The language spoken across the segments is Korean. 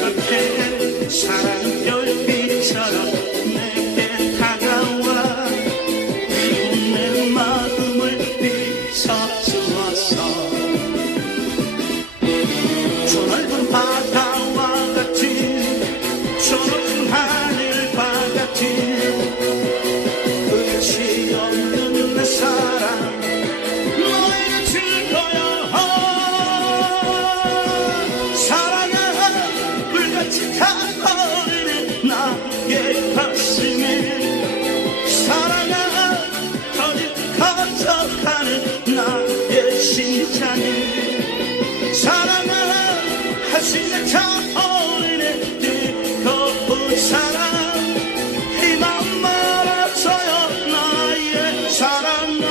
그렇게 사랑은 별빛처럼 내게 다가와 내 마음을 비춰주었어. 저 넓은 바다와 같이 저 높은 하늘과 같이 끝이 없는 내 사랑 너에게 줄 거야. 사랑아 불같이 타오르는 나의 가슴에 사랑아 터질 커져가는 나의 심장에 사랑아 가슴에 타오르는 뜨거운 사랑 이 맘 말아줘요 나의 사랑아.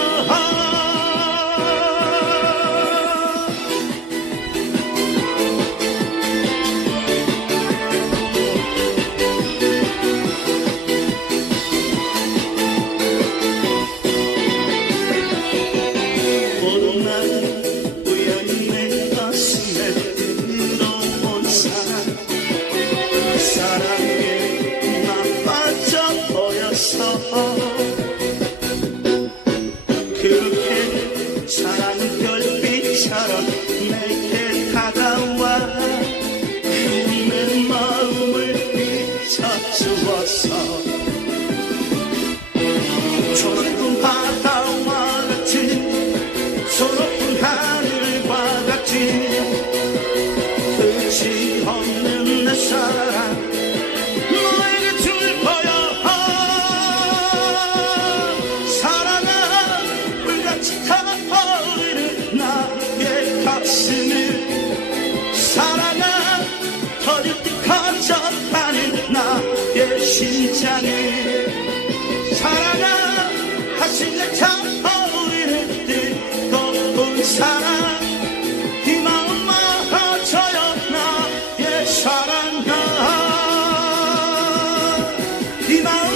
어느 날 우연히 내 가슴에 들어온 사랑 그 사랑에 나 빠져버렸어. 그렇게 사랑은 별빛처럼 내게 다가와 내 마음을 비춰주었어. 저 넓은 바다와 같이 저 높은 하늘과 같이 끝이 없는 내 사랑 너에게 줄 거야. 사랑아 불같이 타오르는 나의 가슴에 사랑아 터질 듯 커져가는 나의 심장에 사랑아 가슴에 타오르는 뜨거운 사랑 이 마음 말아줘요 나의 사랑아. 이 마음